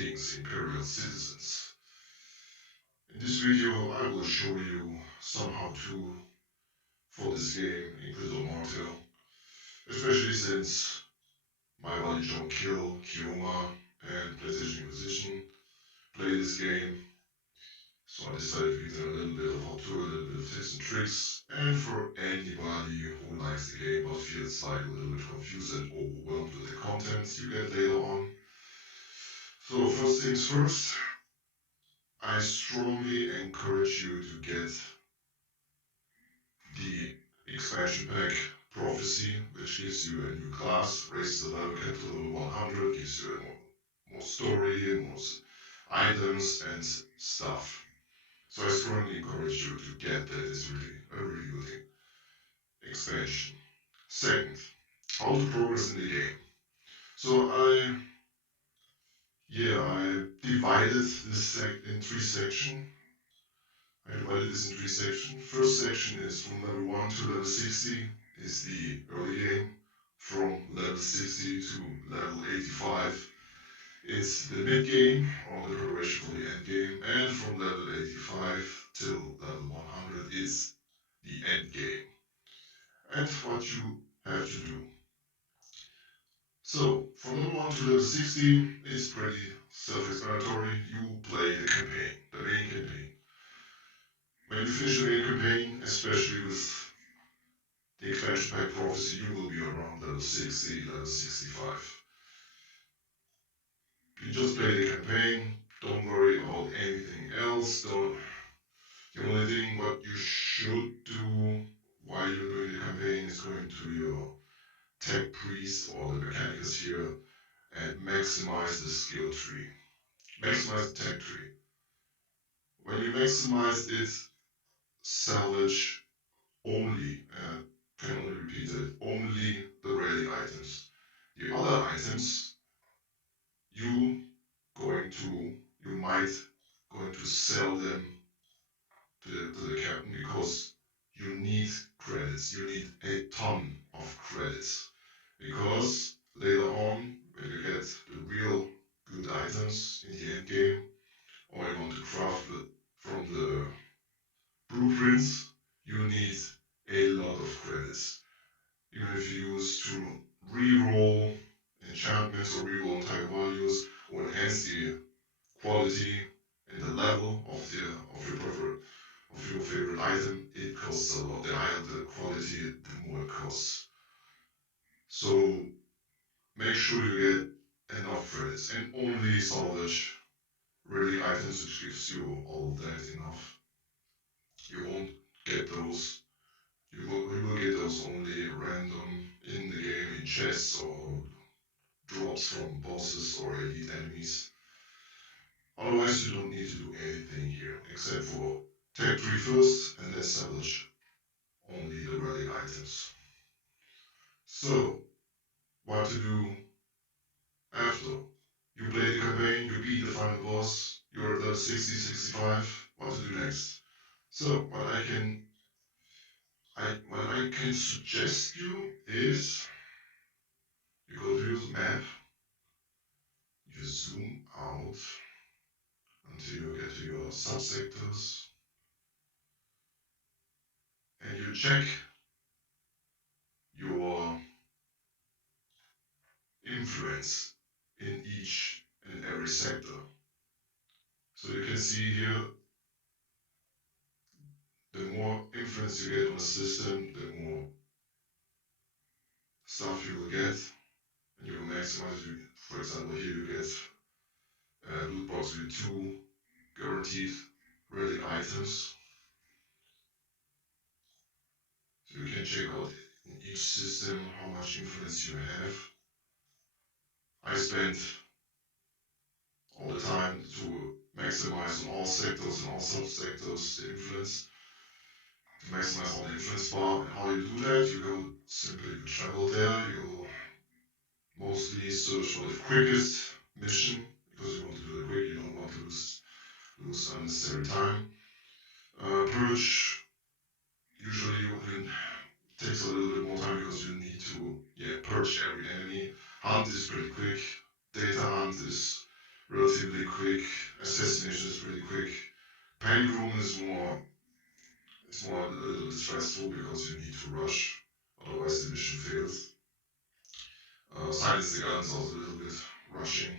Greetings, Imperial citizens. In this video I will show you some how-to for this game, Inquisitor Martyr, especially since my buddy John Kill, Kioma and PlayStation Inquisition play this game. So I decided to give them a little bit of how-to, a little bit of tips and tricks, and for anybody who likes the game but feels like a little bit confused and overwhelmed with the content you get later on. So first things first, I strongly encourage you to get the expansion pack Prophecy, which gives you a new class, raises the level cap to level 100, gives you more story, more items and stuff. So I strongly encourage you to get that. It's really a really good expansion. Second, how to progress in the game. So I divided this in three sections. First section is from level 1 to level 60, is the early game. From level 60 to level 85, it's the mid game, or the preparation for the end game. And from level 85 till level 100 is the end game. And what you have to do. So, from level 1 to level 60 is pretty self-explanatory. You play the campaign, the main campaign. When you finish the main campaign, especially with the expansion pack Prophecy, you will be around level 60, level 65. You just play the campaign, don't worry about anything else. The only thing what you should do while you're doing the campaign is going to your tech priest or the mechanicus here and maximize the skill tree. Maximize the tech tree. When you maximize it, salvage only, can only repeat it, only the relic items. The other items you might going to sell them to the captain, because you need credits. You need a ton of credits, because later on, when you get the real good items in the end game, or you want to craft from the blueprints, you need a lot of credits. Even if you use to reroll enchantments or reroll entire values or enhance the quality and the level of your favorite item, it costs a lot. The higher the quality, the more it costs. So make sure you get enough credits and only salvage relic items, which gives you all of that enough. You won't get those. You will get those only random in the game, in chests or drops from bosses or elite enemies. Otherwise, you don't need to do anything here except for tech tree first and then salvage only the relic items. So, what to do after? You play the campaign, you beat the final boss, you're at level 60, 65, what to do next? So, what I can suggest you is, you go to your map, you zoom out until you get to your subsectors, and you check your influence in each and every sector. So you can see here, the more influence you get on the system, the more stuff you will get, and you will maximize. For example, here you get a loot box with 2 guaranteed relic items. So you can check out in each system how much influence you have. I spent all the time to maximize on all sectors and all subsectors the influence, to maximize all the influence bar. And how you do that, you go simply, you travel there, you mostly search for the quickest mission, because you want to do it quick, you don't want to lose unnecessary time. Purge, usually takes a little bit more time because you need to purge every enemy. Hunt is pretty quick, data hunt is relatively relatively quick. Assassination is pretty quick. Panic room is more a little bit stressful because you need to rush, otherwise the mission fails. Silence the gun is also a little bit rushing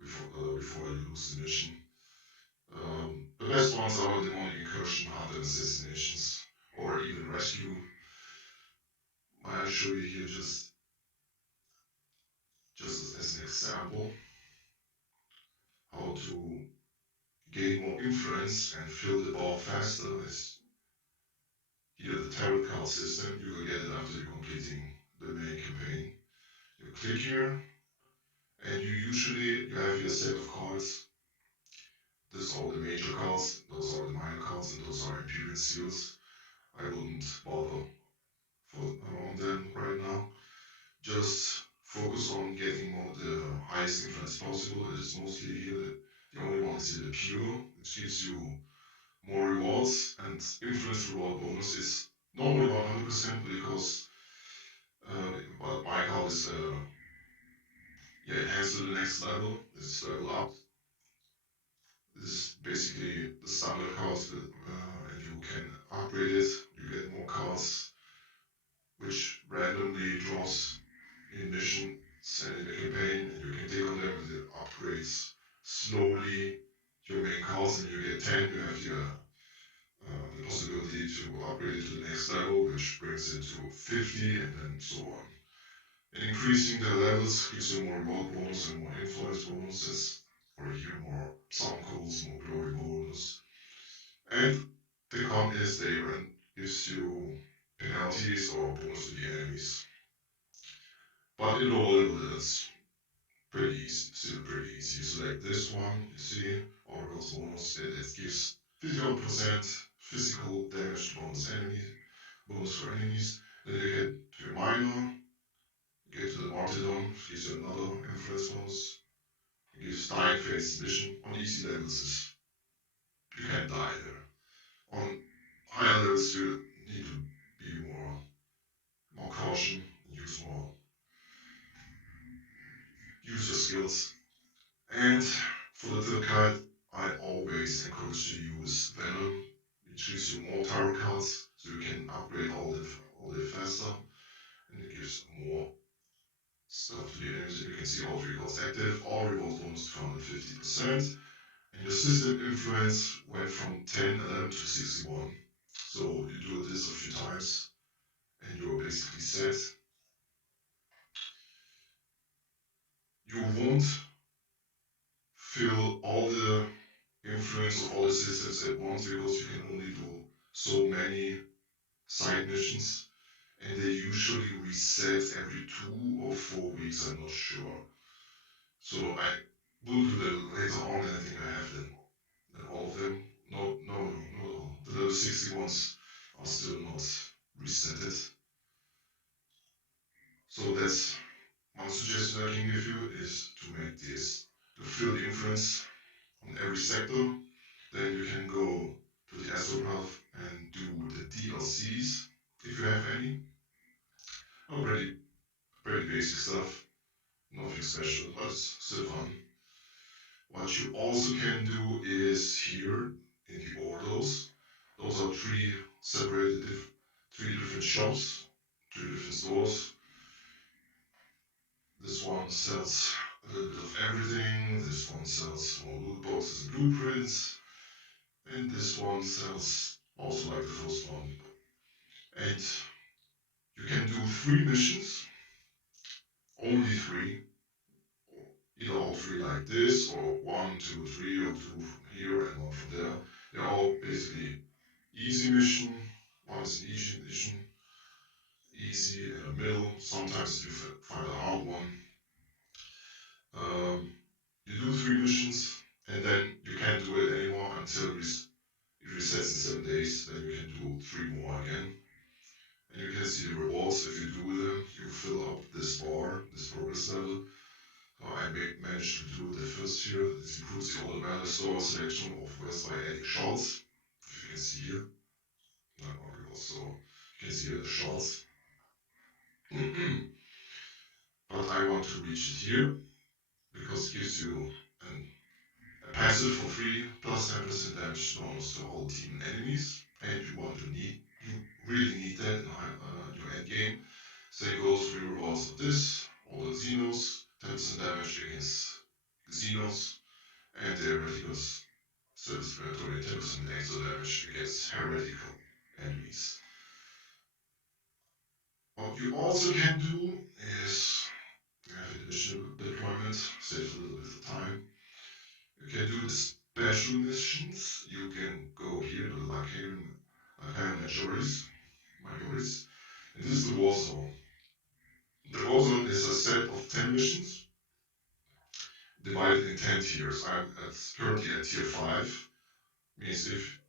before you lose the mission. The best ones are demonic incursion, hunt and assassinations, or even rescue. I'll show you here just as an example how to gain more influence and fill the bar faster. Is here the tarot card system. You will get it after you're completing the main campaign. You click here, and you have your set of cards. These are the major cards, those are the minor cards, and those are Imperial Seals. I wouldn't bother on them right now. Just focus on getting the highest influence possible. It is mostly here the only one is here the pure, which gives you more rewards, and influence reward bonus is normally 100% because but my card is enhanced to the next level. It's level up. This is basically the standard cards, and you can upgrade it. You get more cards, which randomly draws in mission and in the campaign, and you can take on them, and it upgrades slowly your main cards, and you get 10. You have the possibility to upgrade it to the next level, which brings it to 50, and then so on. And increasing the levels gives you more reward bonus and more influence bonuses, or here more samples, more glory bonus. And the con is they gives you penalties or bonus to the enemies. But in low level it's pretty easy, still pretty easy. You select this one, you see, Oracle's bonus, it gives 51% physical damage to bonus for enemies. Then you get to your minor, you get to the martyrdom, gives you another influence bonus. It gives dying phase mission. On easy levels you can't die there. On higher levels you need to be more caution, use your skills. And for the third card, I always encourage you to use Venom, which gives you more tarot cards, so you can upgrade all the faster, and it gives more stuff to the enemies. You can see all 3 cards active, all rewards bonus to 150%, and your system influence went from 10, 11 to 61. So you do this a few times, and you're basically set. You won't fill all the influence of all the systems at once because you can only do so many side missions, and they usually reset every 2 or 4 weeks, I'm not sure. So I will do that later on, and I think I have then all of them. No, the level 60 ones are still not resetted. So that's one suggestion I can give you, is to make this, to fill the influence on every sector. Then you can go to the astropath and do the DLCs, if you have any. Pretty basic stuff, nothing special, but it's still fun. What you also can do is here in the orders. Those are 3 separated, 3 different shops, 3 different stores. This one sells a little bit of everything. This one sells more loot boxes and blueprints, and this one sells also like the first one. And you can do 3 missions, only 3, either all 3 like this, or 1, 2, 3, or 2 from here and 1 from there. They're all basically easy mission. One is an easy mission, easy in the middle. Sometimes you find a hard one. You do 3 missions, and then you can't do it anymore until it resets in 7 days. Then you can do 3 more again. And you can see the rewards. If you do them, you fill up this bar, this progress level. So I managed to do the first here. This includes the automatic store selection of West by adding shards. If you can see here. So you can see here the shards. But I want to reach it here because it gives you passive for free, plus 10% damage bonus to all team and enemies, and you really need that in your end game. Same goes for your rewards of this, all the Xenos, 10% damage against Xenos, and the Hereticus self-explanatory 10% extra damage against heretical enemies. What you also can do is, you have additional deployment, saves a little bit of time. You can do the special missions. You can go here to the Lycaon Majores, and this is the war zone. The war zone is a set of 10 missions divided in 10 tiers. I'm currently at tier 5, means if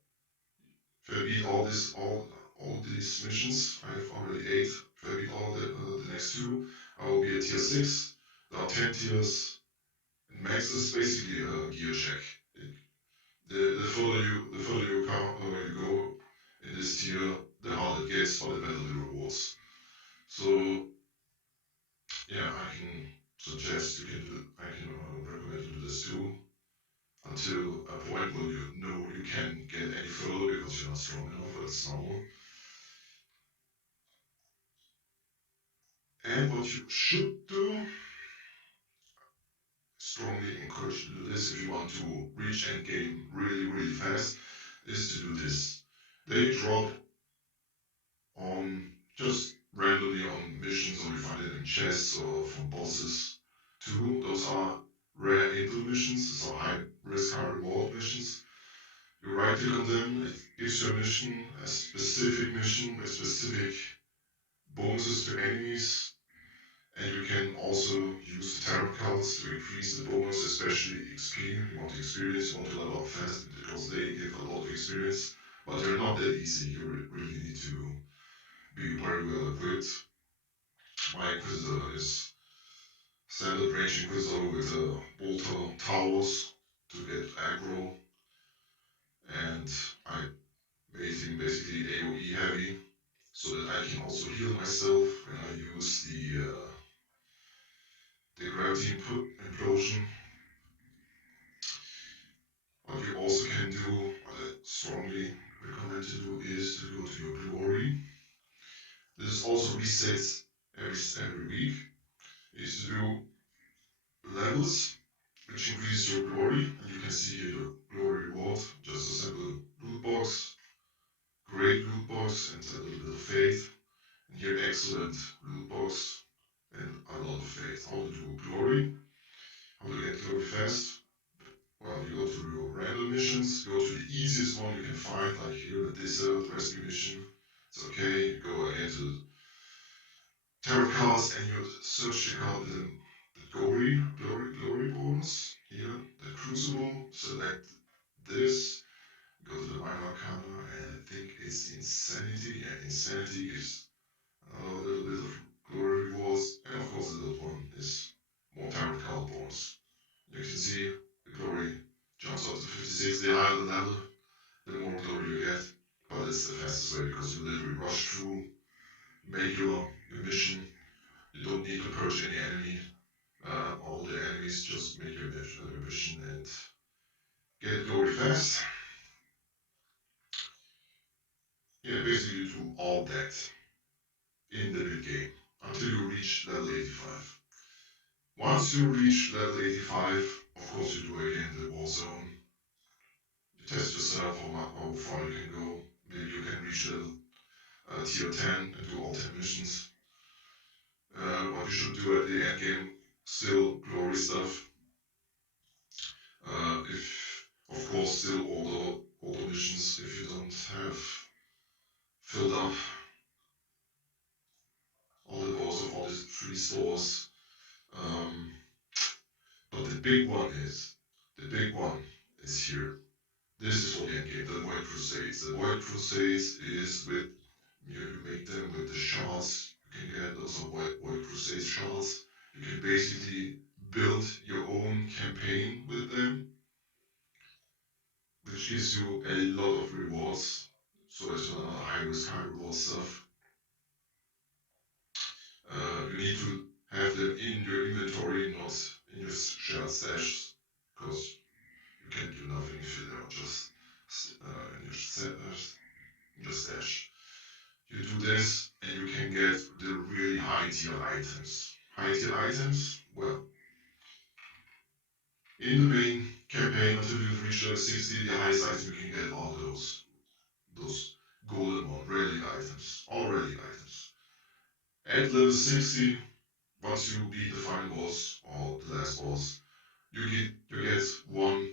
I beat all these missions, I have already 8. If I beat all the next 2, I will be at tier 6. There are 10 tiers, and max is basically a gear check. The further you go in this tier, the harder it gets, but the better the rewards. So yeah, I can suggest I can recommend you do this too, until a point where you know you can't get any further because you're not strong enough, but it's normal. And what you should do, strongly encourage you to do this if you want to reach endgame really fast, is to do this. They drop on just randomly on missions, or you find it in chests or from bosses too. Those are rare intel missions, those are high risk, high reward missions. You right click on them, it gives you a mission, a specific mission with specific bonuses to enemies. And you can also use the tarot cards to increase the bonus, especially XP. You want experience, you want to level up fast because they give a lot of experience, but they're not that easy. You really need to be very well equipped. My Inquisitor is standard range Inquisitor with bolter towers to get aggro, and I made him basically AoE heavy so that I can also heal myself when I use the gravity implosion. What you also can do, what I strongly recommend to do, is to go to your glory. This also resets every week. Is to do levels, which increase your glory, and you can see here your glory reward, just a simple loot box, great loot box, and a little bit of faith. And here excellent loot box and a lot of faith. How to do glory, how to get glory fast. Well, you go to your random missions, go to the easiest one you can find, like here the desert rescue mission. It's okay, you go again to tarot cards and you search the card with the glory bonus. Here, the crucible, select this, go to the minor arcana, and I think it's insanity. Yeah, insanity gives a little bit of glory rewards, and of course the little one is more tarot card bonus. You can see the glory jumps up to 56. The higher the level, the more glory you get, but it's the fastest way because you literally rush through, make your mission. You don't need to purge any enemy. All the enemies, just make your mission and get glory fast. Yeah, basically you do all that in the mid game until you reach level 85. Once you reach level 85, of course you do again the war zone. You test yourself how far you can go. Maybe you can reach level tier 10 and do all 10 missions. What you should do at the end game, still glory stuff. If of course still auto missions if you don't have filled up all the doors of all these 3 stores. But the big one is here. This is for the end game, the Void Crusades. The Void Crusades is with, you make them with the shards. You can get those are Void Crusade shards. You can basically build your own campaign with them, which gives you a lot of rewards. So it's another high risk, high reward stuff. You need to have them in your inventory, not in your shared stash, because you items. High tier items, well, in the main campaign until you've reached level 60, the highest item you can get are those golden one, relic items, all relic items. At level 60, once you beat the final boss or the last boss, you get one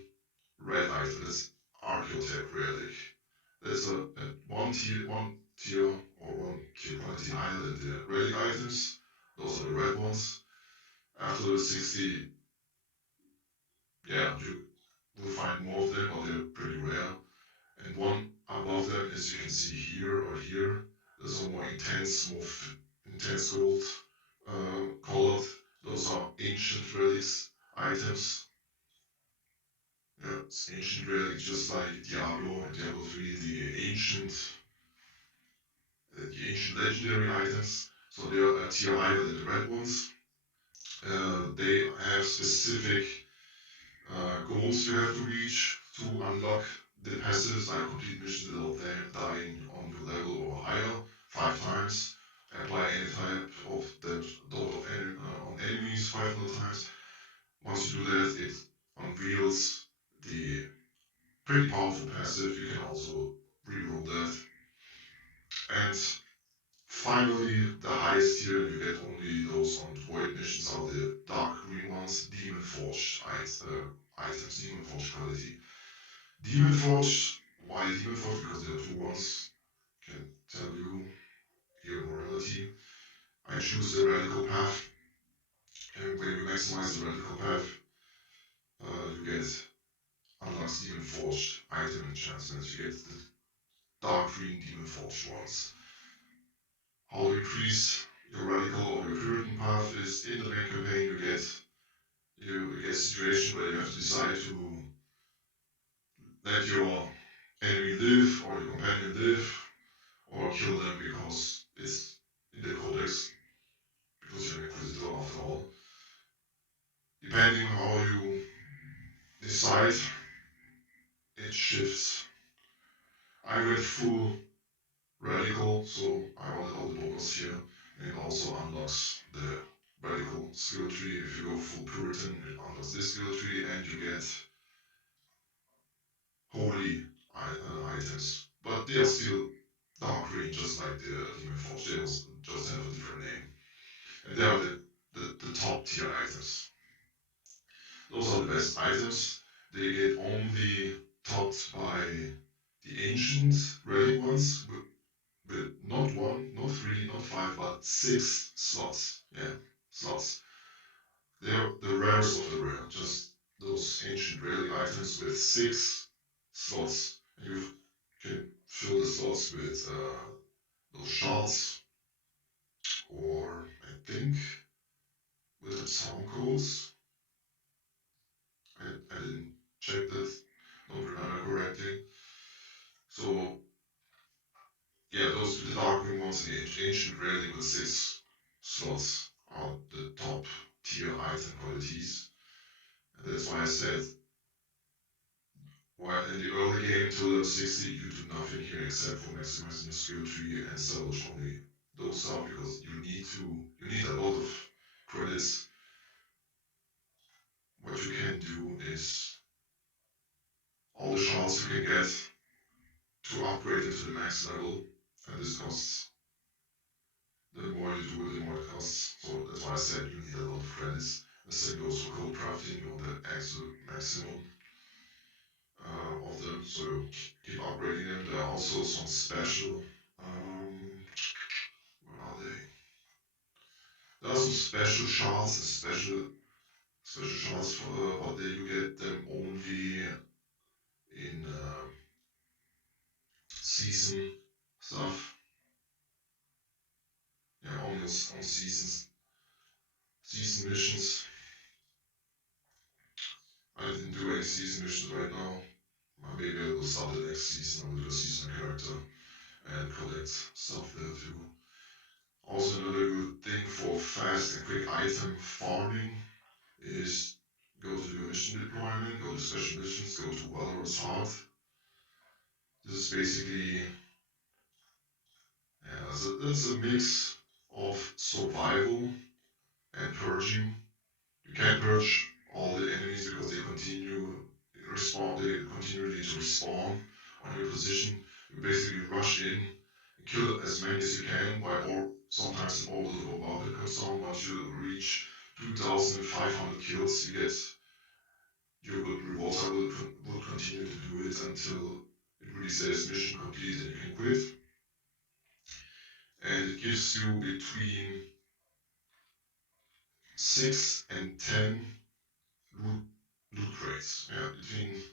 red item. That's Archaeotech relic. That's a one tier or one tier quantity higher than the relic items. Those are the red ones. After level 60, yeah, you will find more of them, but they're pretty rare. And one above them, as you can see here or here, there's a more intense, intense gold colored. Those are ancient relics items. Yeah, it's ancient relics, just like Diablo and Diablo 3, the ancient legendary items. So they are a tier higher than the red ones. They have specific goals you have to reach to unlock the passives, like complete missions without dying on your level or higher 5 times. Apply any type of that dot of on enemies 500 times. Once you do that, it unveils the pretty powerful passive. You can also reroll that. And finally, the highest tier, and you get only those on void missions, are the dark green ones, Demon Forge items, Demon Forge quality. Demon Forge, why Demon Forge? Because there are two ones. Can tell you here in morality. I choose the radical path, and when you maximize the radical path, you get unlocks Demon Forge item enchantments. You get the dark green Demon Forge ones. How to increase your radical or your Puritan path is in the main campaign. You get a situation where you have to decide to let your enemy live or your companion live, or kill them because it's in the codex, because you're an Inquisitor after all. Depending on how you decide, it shifts. I went full radical, so I wanted all the bonus here, and it also unlocks the radical skill tree. If you go full Puritan, it unlocks this skill tree, and you get holy items. But they are still dark green, just like the Demon Forge. They just have a different name. And they are the top tier items. Those are the best items. They get only topped by the ancient relic ones, with not 1, not 3, not 5, but 6 slots. Yeah, slots. They're the rarest of the rare, just those ancient relic items with 6 slots. And you can fill the slots with those shards, or I think with the town codes. I didn't check that, don't remember correctly. So yeah, those with the dark green ones and the ancient relic with 6 slots are the top tier item qualities. And that's why I said, while in the early game until level 60, you do nothing here except for maximizing your skill tree and salvage only those stuff, because you need a lot of credits. What you can do is all the shards you can get to upgrade it to the max level, and this costs, the more you do it, the more it costs. So that's why I said you need a lot of credits. The same goes for code crafting. You want the absolute maximum of them, so keep upgrading them. There are also some special, where are they? There are some special shards and special shards for, but then you get them only in season stuff. Yeah, only on season missions. I didn't do any season missions right now. Maybe I will start the next season. I will do a season character and collect stuff there too. Also, another good thing for fast and quick item farming is go to your mission deployment, go to special missions, go to Valorous Heart. This is basically, yeah, that's a mix of survival and purging. You can't purge all the enemies because they continually to respawn on your position. You basically rush in and kill as many as you can by sometimes an order to bubble comes on. Once you reach 2,500 kills, you get your good rewards. I will continue to do it until it really says mission complete and you can quit. And it gives you between 6 and 10 loot crates. Yeah, between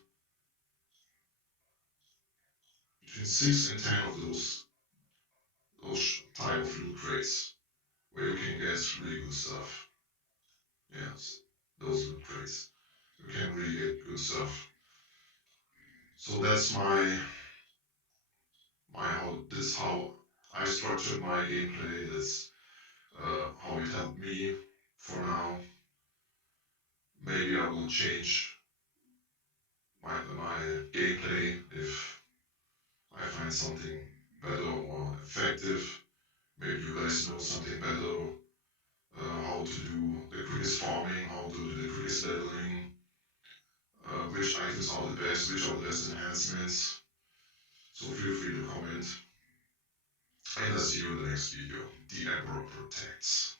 6 and 10 of those type of loot crates where you can get really good stuff. Yes, those loot crates. You can really get good stuff. So that's how I structured my gameplay. That's how it helped me for now. Maybe I will change my gameplay if I find something better or effective. Maybe you guys know something better, how to do the quickest farming, how to do the quickest leveling, which items are the best, which are the best enhancements. So feel free to comment. And I'll see you in the next video. The Emperor protects.